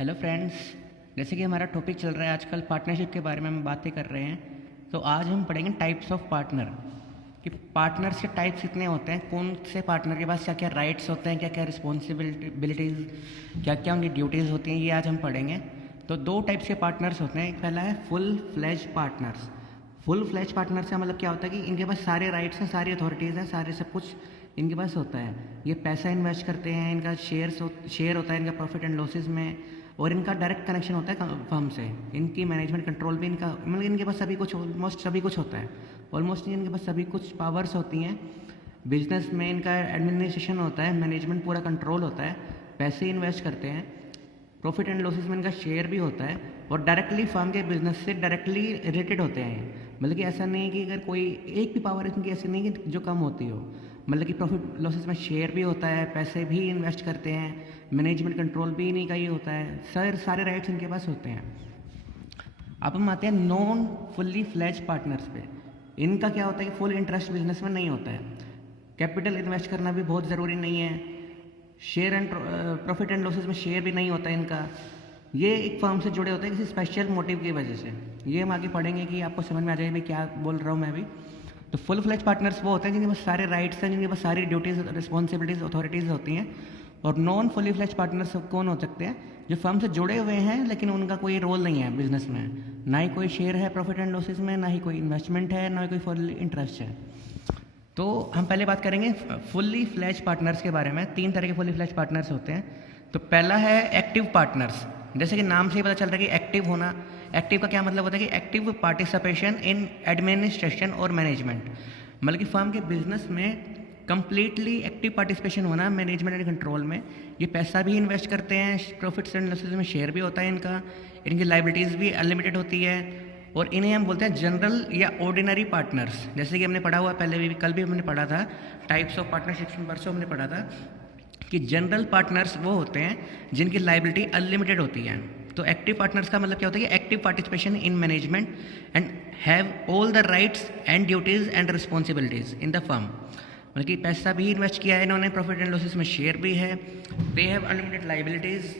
Hello friends. जैसे कि हमारा टॉपिक चल रहा है आजकल पार्टनरशिप के बारे में हम बातें कर रहे हैं। तो आज हम पढ़ेंगे टाइप्स ऑफ पार्टनर कि पार्टनर्स के टाइप्स कितने होते हैं, कौन से पार्टनर के पास क्या क्या राइट्स होते हैं, क्या क्या रिस्पॉन्सिबिलिटीज़, क्या क्या उनकी ड्यूटीज़ होती हैं, ये आज हम पढ़ेंगे। तो दो टाइप्स के पार्टनर्स होते हैं। एक पहला है full flash partners. Full flash partner से मतलब क्या होता है कि इनके पास सारे राइट्स हैं, सारी अथॉरिटीज़ हैं, सारे सब कुछ इनके पास होता है। ये पैसा इन्वेस्ट करते हैं, इनका शेयर होता है इनका प्रॉफिट एंड लॉसेज में, और इनका डायरेक्ट कनेक्शन होता है फर्म से। इनकी मैनेजमेंट कंट्रोल भी इनका, मतलब इनके पास सभी कुछ, ऑलमोस्ट सभी कुछ होता है। ऑलमोस्ट इनके पास सभी कुछ पावर्स होती हैं। बिजनेस में इनका एडमिनिस्ट्रेशन होता है, मैनेजमेंट पूरा कंट्रोल होता है, पैसे इन्वेस्ट करते हैं, प्रॉफिट एंड लॉसेस में इनका शेयर भी होता है, और डायरेक्टली फर्म के बिजनेस से डायरेक्टली रिलेटेड होते हैं। मतलब कि ऐसा नहीं है कि अगर कोई एक भी पावर इनकी ऐसी नहीं कि जो कम होती हो। मतलब कि प्रॉफिट लॉसेस में शेयर भी होता है, पैसे भी इन्वेस्ट करते हैं, मैनेजमेंट कंट्रोल भी इन्हीं का ही होता है, सारे राइट्स इनके पास होते हैं। अब हम आते हैं नॉन फुल्ली फ्लैज पार्टनर्स पे। इनका क्या होता है कि फुल इंटरेस्ट बिजनेस में नहीं होता है, कैपिटल इन्वेस्ट करना भी बहुत ज़रूरी नहीं है, share and profit and losses में शेयर भी नहीं होता है इनका। ये एक फर्म से जुड़े होते हैं किसी स्पेशल मोटिव की वजह से। ये हम आगे पढ़ेंगे कि आपको समझ में आ जाएगा भाई क्या बोल रहा हूँ मैं भी। तो फुल फ्लैज पार्टनर्स वो होते हैं जिनके पास सारे राइट्स हैं, जिनके पास सारी ड्यूटीज़, रिस्पॉन्सिबिलिटीज़, अथॉरिटीज़ होती हैं। और नॉन फुली फ्लैज पार्टनर्स कौन हो सकते हैं? जो फर्म से जुड़े हुए हैं लेकिन उनका कोई रोल नहीं है बिजनेस में, ना ही कोई शेयर है प्रॉफिट एंड लॉसेस में, ना ही कोई इन्वेस्टमेंट है, ना ही कोई फुल इंटरेस्ट है। तो हम पहले बात करेंगे फुल्ली फ्लैज पार्टनर्स के बारे में। 3 तरह के फुल्ली फ्लैज पार्टनर्स होते हैं। तो पहला है एक्टिव पार्टनर्स। जैसे कि नाम से ही पता चल रहा है कि एक्टिव होना। एक्टिव का क्या मतलब होता है कि एक्टिव पार्टिसिपेशन इन एडमिनिस्ट्रेशन और मैनेजमेंट। मतलब कि फर्म के बिजनेस में कंप्लीटली एक्टिव पार्टिसिपेशन होना मैनेजमेंट एंड कंट्रोल में। ये पैसा भी इन्वेस्ट करते हैं, प्रॉफिट्स एंड लॉसेस में शेयर भी होता है इनका, इनकी लाइबिलिटीज़ भी अनलिमिटेड होती है। और इन्हें हम बोलते हैं जनरल या ऑर्डिनरी पार्टनर्स। जैसे कि हमने पढ़ा हुआ पहले भी, कल भी हमने पढ़ा था टाइप्स ऑफ पार्टनरशिप्स में, परसों हमने पढ़ा था कि जनरल पार्टनर्स वो होते हैं जिनकी लाइबिलिटी अनलिमिटेड होती है। तो एक्टिव पार्टनर्स का मतलब क्या होता है कि active participation in management and have all the rights and duties and responsibilities in the firm. मतलब कि पैसा भी इन्वेस्ट किया है इन्होंने, प्रॉफिट एंड लॉसेस में शेयर भी है, they have unlimited liabilities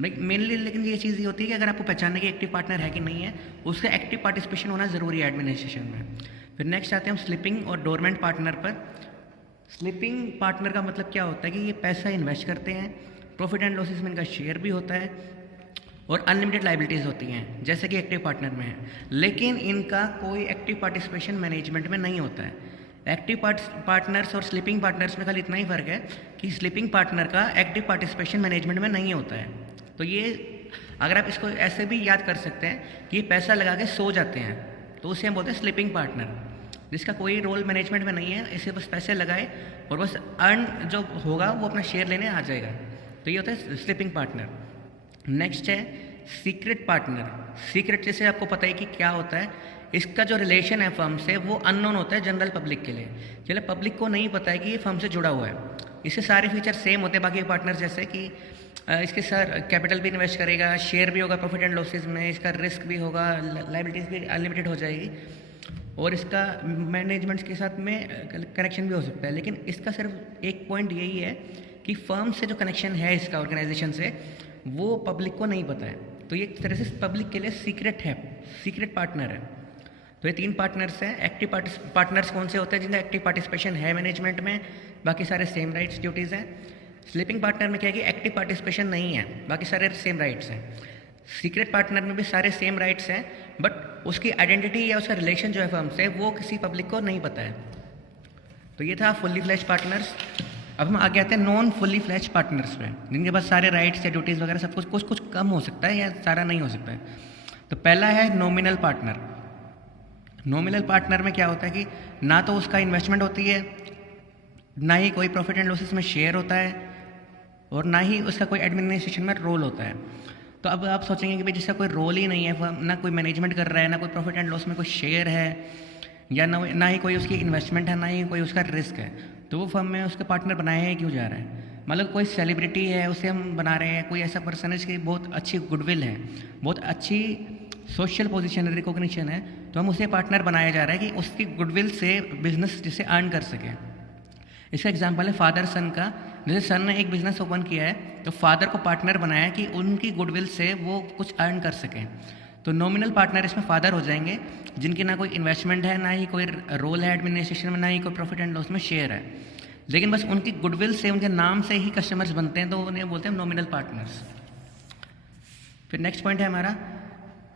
mainly. लेकिन ये चीज़ ये होती है कि अगर आपको पहचानने की एक्टिव पार्टनर है कि नहीं है, उसका एक्टिव पार्टिसिपेशन होना ज़रूरी है एडमिनिस्ट्रेशन में। फिर नेक्स्ट आते हैं हम स्लिपिंग और डोरमेंट पार्टनर पर। स्लिपिंग पार्टनर का मतलब क्या होता है कि ये पैसा इन्वेस्ट करते हैं, प्रॉफिट एंड लॉसेस में इनका शेयर भी होता है, और अनलिमिटेड लाइबिलिटीज़ होती हैं जैसे कि एक्टिव पार्टनर में है। लेकिन इनका कोई एक्टिव पार्टिसिपेशन मैनेजमेंट में नहीं होता है। एक्टिव पार्टनर्स और स्लिपिंग पार्टनर्स में खाली इतना ही फ़र्क है कि स्लिपिंग पार्टनर का एक्टिव पार्टिसिपेशन मैनेजमेंट में नहीं होता है। तो ये अगर आप इसको ऐसे भी याद कर सकते हैं कि पैसा लगा के सो जाते हैं, तो उसे हम बोलते हैं स्लिपिंग पार्टनर, जिसका कोई रोल मैनेजमेंट में नहीं है, इसे बस पैसे लगाए और बस अर्न जो होगा वो अपना शेयर लेने आ जाएगा। तो ये होता है स्लिपिंग पार्टनर। नेक्स्ट है सीक्रेट पार्टनर। सीक्रेट जैसे आपको पता है कि क्या होता है, इसका जो रिलेशन है फर्म से वो अननोन होता है जनरल पब्लिक के लिए। चलिए पब्लिक को नहीं पता है कि ये फर्म से जुड़ा हुआ है, इसके सारे फीचर सेम होते हैं बाकी पार्टनर जैसे कि इसके सर कैपिटल भी इन्वेस्ट करेगा, शेयर भी होगा प्रॉफिट एंड लॉसेज में, इसका रिस्क भी होगा, लाइबिलिटीज़ भी अनलिमिटेड हो जाएगी, और इसका मैनेजमेंट के साथ में कनेक्शन भी हो सकता है। लेकिन इसका सिर्फ एक पॉइंट यही है कि फर्म से जो कनेक्शन है इसका ऑर्गेनाइजेशन से, वो पब्लिक को नहीं पता है। तो ये एक तरह से पब्लिक के लिए सीक्रेट है, सीक्रेट पार्टनर है। तो ये 3 पार्टनर्स हैं। एक्टिव पार्टनर्स कौन से होते हैं? जिनका एक्टिव पार्टिसिपेशन है मैनेजमेंट में, बाकी सारे सेम राइट्स ड्यूटीज़ हैं। स्लीपिंग पार्टनर में क्या है कि एक्टिव पार्टिसिपेशन नहीं है, बाकी सारे सेम राइट्स हैं। सीक्रेट पार्टनर में भी सारे सेम राइट्स हैं, बट उसकी आइडेंटिटी या उसका रिलेशन जो है फर्म से, वो किसी पब्लिक को नहीं पता है। तो ये था फुल्ली फ्लैश पार्टनर्स। अब हम आगे आते हैं नॉन फुल्ली फ्लैश पार्टनर्स पे, जिनके पास सारे राइट्स या ड्यूटीज़ वगैरह सब कुछ कम हो सकता है या सारा नहीं हो सकता है। तो पहला है नॉमिनल पार्टनर। नॉमिनल पार्टनर में क्या होता है कि ना तो उसका इन्वेस्टमेंट होती है, ना ही कोई प्रॉफिट एंड लॉसेस में शेयर होता है, और ना ही उसका कोई एडमिनिस्ट्रेशन में रोल होता है। तो अब आप सोचेंगे कि भाई जिसका कोई रोल ही नहीं है, ना कोई मैनेजमेंट कर रहा है, ना कोई प्रॉफिट एंड लॉस में कोई शेयर है, या ना ही कोई उसकी इन्वेस्टमेंट है, ना ही कोई उसका रिस्क है, तो वो फर्म में उसके पार्टनर बनाए हैं क्यों जा रहा है? मतलब कोई सेलिब्रिटी है उसे हम बना रहे हैं, कोई ऐसा पर्सन है जिसकी बहुत अच्छी गुडविल है, बहुत अच्छी सोशल पोजीशन रिकॉग्निशन है, तो हम उसे पार्टनर बनाया जा रहा है कि उसकी गुडविल से बिजनेस जिसे अर्न कर सके। इसका एग्जांपल है फादर सन का जैसे सर ने एक बिजनेस ओपन किया है तो फादर को पार्टनर बनाया कि उनकी गुडविल से वो कुछ अर्न कर सकें। तो नॉमिनल पार्टनर इसमें फादर हो जाएंगे, जिनकी ना कोई इन्वेस्टमेंट है, ना ही कोई रोल है एडमिनिस्ट्रेशन में, ना ही कोई प्रॉफिट एंड लॉस में शेयर है, लेकिन बस उनकी गुडविल से, उनके नाम से ही कस्टमर्स बनते हैं, तो उन्हें बोलते हैं नॉमिनल पार्टनर्स। फिर नेक्स्ट पॉइंट है हमारा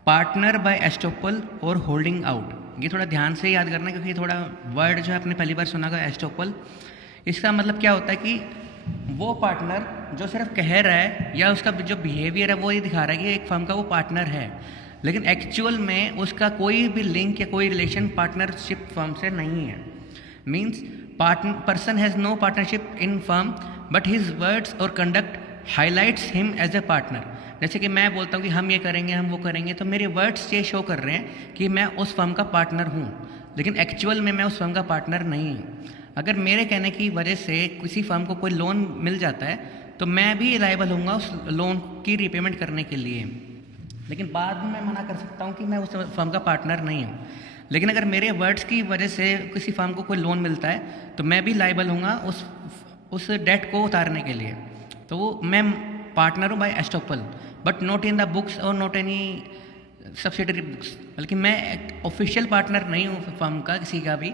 पार्टनर बाय एस्टोपल और होल्डिंग आउट। ये थोड़ा ध्यान से याद करना, क्योंकि थोड़ा वर्ड जो है आपने पहली बार सुना होगा एस्टोपल। इसका मतलब क्या होता है कि वो पार्टनर जो सिर्फ कह रहा है या उसका जो बिहेवियर है वो ये दिखा रहा है कि एक फर्म का वो पार्टनर है, लेकिन एक्चुअल में उसका कोई भी लिंक या कोई रिलेशन पार्टनरशिप फर्म से नहीं है। Means person has no partnership in firm but his words और conduct highlights him as a partner. जैसे कि मैं बोलता हूँ कि हम ये करेंगे, हम वो करेंगे, तो मेरे वर्ड्स ये शो कर रहे हैं कि मैं उस फर्म का पार्टनर हूँ, लेकिन एक्चुअल में मैं उस फर्म का पार्टनर नहीं हूँ। अगर मेरे कहने की वजह से किसी फर्म को कोई लोन मिल जाता है तो मैं भी लायबल होऊंगा उस लोन की रीपेमेंट करने के लिए, लेकिन बाद में मैं मना कर सकता हूँ कि मैं उस फर्म का पार्टनर नहीं हूँ। लेकिन अगर मेरे वर्ड्स की वजह से किसी फर्म को कोई लोन मिलता है तो मैं भी लायबल होऊंगा उस डेट को उतारने के लिए। तो वो मैं पार्टनर हूँ by estoppel, but not in the books और नॉट एनी सब्सिडरी बुक्स। बल्कि मैं एक ऑफिशियल पार्टनर नहीं हूँ फर्म का, किसी का भी।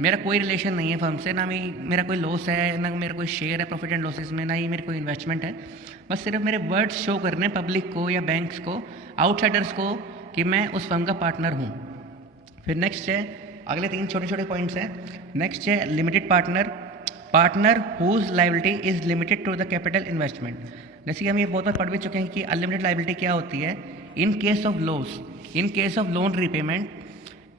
मेरा कोई रिलेशन नहीं है फर्म से, ना मेरा कोई लॉस है, ना मेरा कोई शेयर है प्रॉफिट एंड लॉसेस में, ना ही मेरे कोई इन्वेस्टमेंट है। बस सिर्फ मेरे वर्ड्स शो करने पब्लिक को या बैंक्स को, आउटसाइडर्स को, कि मैं उस फर्म का पार्टनर हूँ। फिर नेक्स्ट है, अगले 3 छोटे छोटे पॉइंट्स हैं। नेक्स्ट है limited partner, partner whose liability is limited to the capital investment. जैसे कि हम ये बहुत बार पढ़ भी चुके हैं कि अनलिमिटेड लाइबिलिटी क्या होती है। In case of loss, in case of loan repayment,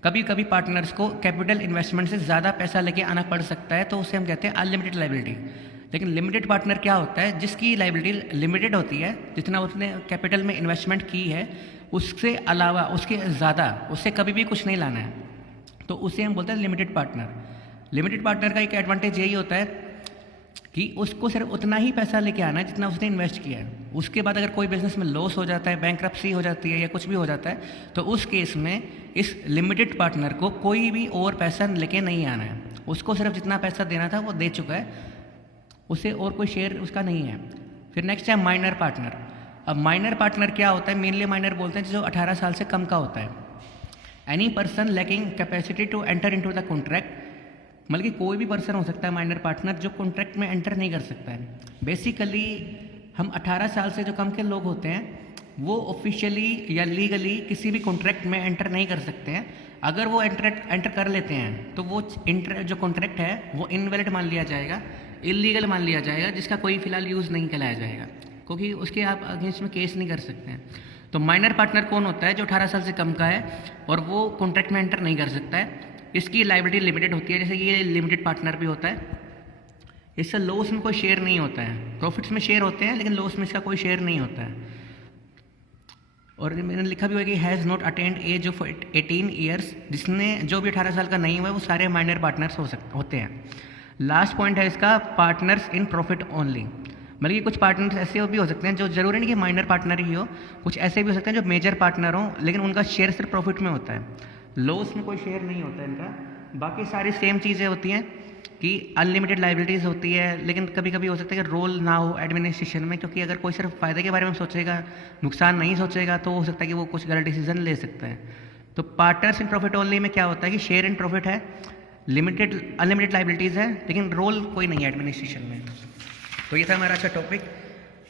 कभी कभी पार्टनर्स को कैपिटल इन्वेस्टमेंट से ज़्यादा पैसा लेके आना पड़ सकता है, तो उसे हम कहते हैं अनलिमिटेड लाइबिलिटी। लेकिन लिमिटेड पार्टनर क्या होता है, जिसकी लाइबिलिटी लिमिटेड होती है, जितना उसने कैपिटल में इन्वेस्टमेंट की है उससे अलावा, उसके ज़्यादा, उससे कभी भी कुछ नहीं लाना है, तो उसे हम बोलते हैं लिमिटेड पार्टनर। लिमिटेड पार्टनर का एक एडवांटेज यही होता है कि उसको सिर्फ उतना ही पैसा लेके आना है जितना उसने इन्वेस्ट किया है। उसके बाद अगर कोई बिजनेस में लॉस हो जाता है, बैंकरप्सी हो जाती है या कुछ भी हो जाता है, तो उस केस में इस लिमिटेड पार्टनर को कोई भी और पैसा लेके नहीं आना है। उसको सिर्फ जितना पैसा देना था वो दे चुका है, उसे और कोई शेयर उसका नहीं है। फिर नेक्स्ट है माइनर पार्टनर। अब माइनर पार्टनर क्या होता है, मेनली माइनर बोलते हैं जो 18 साल से कम का होता है। Any person lacking capacity to enter into the contract, मतलब कि कोई भी पर्सन हो सकता है माइनर पार्टनर जो कॉन्ट्रैक्ट में एंटर नहीं कर सकता है। बेसिकली हम 18 साल से जो कम के लोग होते हैं वो ऑफिशियली या लीगली किसी भी कॉन्ट्रैक्ट में एंटर नहीं कर सकते हैं। अगर वो एंटर कर लेते हैं तो वो जो कॉन्ट्रैक्ट है वो इनवैलिड मान लिया जाएगा, इलीगल मान लिया जाएगा, जिसका कोई फिलहाल यूज़ नहीं कराया जाएगा, क्योंकि उसके आप अगेंस्ट में केस नहीं कर सकते हैं। तो माइनर पार्टनर कौन होता है, जो 18 साल से कम का है और वो कॉन्ट्रैक्ट में एंटर नहीं कर सकता है। इसकी लाइबिलिटी लिमिटेड होती है, जैसे कि ये लिमिटेड पार्टनर भी होता है। इससे लॉस में कोई शेयर नहीं होता है, प्रॉफिट्स में शेयर होते हैं लेकिन लॉस में इसका कोई शेयर नहीं होता है। और मैंने लिखा भी हुआ कि has not attend age of 18 years, जिसने जो भी 18 साल का नहीं हुआ वो सारे माइनर पार्टनर्स होते हैं। लास्ट पॉइंट है इसका पार्टनर्स इन प्रॉफिट ओनली, मतलब कि कुछ पार्टनर्स ऐसे भी हो सकते हैं जो जरूरी नहीं कि माइनर पार्टनर ही हो, कुछ ऐसे भी हो सकते हैं जो मेजर पार्टनर हो लेकिन उनका शेयर सिर्फ प्रॉफिट में होता है, लॉस में कोई शेयर नहीं होता है इनका। बाकी सारी सेम चीज़ें होती हैं कि अनलिमिटेड लाइबिलिटीज़ होती है, लेकिन कभी कभी हो सकता है कि रोल ना हो एडमिनिस्ट्रेशन में, क्योंकि अगर कोई सिर्फ फ़ायदे के बारे में सोचेगा, नुकसान नहीं सोचेगा, तो हो सकता है कि वो कुछ गलत डिसीजन ले सकता है। तो पार्टनर्स इन प्रॉफिट ओनली में क्या होता है कि शेयर इन प्रॉफिट है, अनलिमिटेड लाइबिलिटीज़ है, लेकिन रोल कोई नहीं है एडमिनिस्ट्रेशन में। तो ये था हमारा अच्छा टॉपिक।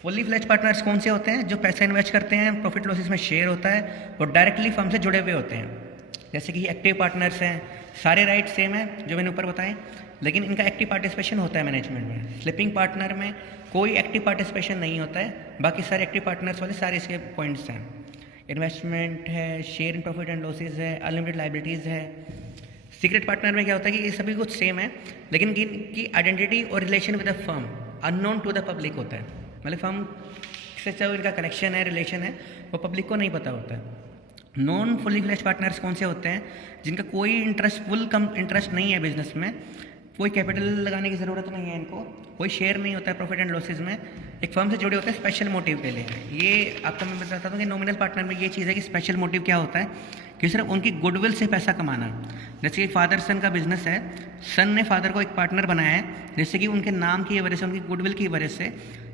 फुल्ली फ्लेज पार्टनर्स कौन से होते हैं, जो पैसा इन्वेस्ट करते हैं, प्रॉफिट लॉसेस में शेयर होता है और डायरेक्टली फर्म से जुड़े हुए होते हैं। जैसे कि एक्टिव पार्टनर्स हैं, सारे राइट सेम हैं जो मैंने ऊपर बताएं, लेकिन इनका एक्टिव पार्टिसिपेशन होता है मैनेजमेंट में। स्लिपिंग पार्टनर में कोई एक्टिव पार्टिसिपेशन नहीं होता है, बाकी सारे एक्टिव पार्टनर्स वाले सारे इसके पॉइंट्स हैं। इन्वेस्टमेंट है, share in profit and losses है, अनलिमिटेड लाइबिलिटीज़ है। सीक्रेट पार्टनर में क्या होता है कि ये सभी कुछ सेम है, लेकिन इनकी आइडेंटिटी और relation with the firm unknown to the public होता है। मतलब फर्म से जो इनका कनेक्शन है, रिलेशन है, वो पब्लिक को नहीं पता होता है। नॉन फुली फ्लेज पार्टनर्स कौन से होते हैं, जिनका कोई इंटरेस्ट नहीं है बिजनेस में, कोई कैपिटल लगाने की ज़रूरत नहीं है इनको, कोई शेयर नहीं होता है प्रॉफिट एंड लॉसेज में, एक फर्म से जुड़े होते हैं स्पेशल मोटिव के लिए। ये आपको मैं बताता हूँ कि नॉमिनल पार्टनर में ये चीज़ है कि स्पेशल मोटिव क्या होता है कि सिर्फ उनकी गुडविल से पैसा कमाना। जैसे कि फादर सन का बिजनेस है, सन ने फादर को एक पार्टनर बनाया है, जैसे कि उनके नाम की वजह से, उनकी गुडविल की वजह से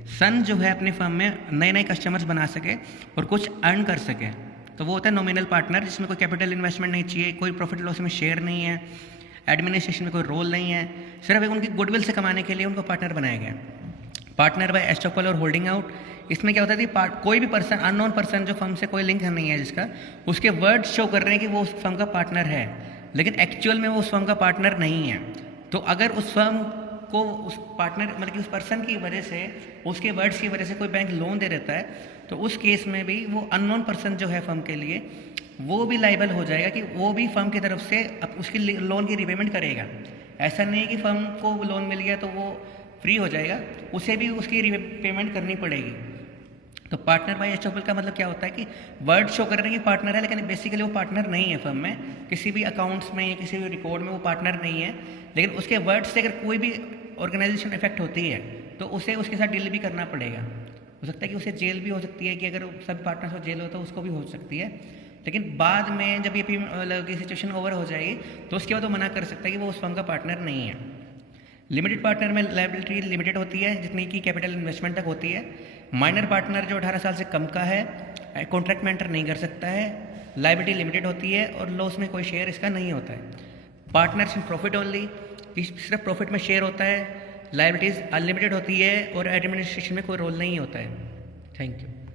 सन जो है अपनी फर्म में नए नए कस्टमर्स बना सके और कुछ अर्न कर सके। तो वो होता है नॉमिनल पार्टनर, जिसमें कोई कैपिटल इन्वेस्टमेंट नहीं चाहिए, कोई प्रॉफिट लॉस में शेयर नहीं है, एडमिनिस्ट्रेशन में कोई रोल नहीं है, सिर्फ एक उनकी गुडविल से कमाने के लिए उनको पार्टनर बनाया गया। पार्टनर बाय एस्टॉपल और होल्डिंग आउट, इसमें क्या होता है कि कोई भी पर्सन, अननोन पर्सन जो फर्म से कोई लिंक नहीं है जिसका, उसके वर्ड शो कर रहे हैं कि वो उस फर्म का पार्टनर है, लेकिन एक्चुअल में वो उस फर्म का पार्टनर नहीं है। तो अगर उस फर्म को उस पार्टनर मतलब कि उस पर्सन की वजह से, उसके वर्ड्स की वजह से कोई बैंक लोन दे देता है, तो उस केस में भी वो अननोन पर्सन जो है फर्म के लिए, वो भी लाइबल हो जाएगा कि वो भी फर्म की तरफ से उसकी लोन की रिपेमेंट करेगा। ऐसा नहीं है कि फर्म को लोन मिल गया तो वो फ्री हो जाएगा, उसे भी उसकी पेमेंट करनी पड़ेगी। तो पार्टनर बाय एस्टॉपल का मतलब क्या होता है कि वर्ड शो कर रहे हैं कि पार्टनर है, लेकिन बेसिकली वो पार्टनर नहीं है फर्म में, किसी भी अकाउंट्स में या किसी भी रिकॉर्ड में वो पार्टनर नहीं है, लेकिन उसके वर्ड से अगर कोई भी ऑर्गेनाइजेशन इफेक्ट होती है तो उसे उसके साथ डील भी करना पड़ेगा। हो सकता है कि उसे जेल भी हो सकती है, कि अगर सब पार्टनर्स को जेल होता है उसको भी हो सकती है, लेकिन बाद में जब ये सिचुएशन ओवर हो जाएगी तो उसके बाद वो मना कर सकता है कि वो उस फर्म का पार्टनर नहीं है। लिमिटेड पार्टनर में लायबिलिटी लिमिटेड होती है जितनी की कैपिटल इन्वेस्टमेंट तक होती है। माइनर पार्टनर जो 18 साल से कम का है, कॉन्ट्रैक्ट में एंटर नहीं कर सकता है, लायबिलिटी लिमिटेड होती है और लॉस में कोई शेयर इसका नहीं होता है। पार्टनर्स इन प्रॉफिट ओनली, सिर्फ प्रॉफिट में शेयर होता है, लायबिलिटीज़ अनलिमिटेड होती है और एडमिनिस्ट्रेशन में कोई रोल नहीं होता है। Thank you.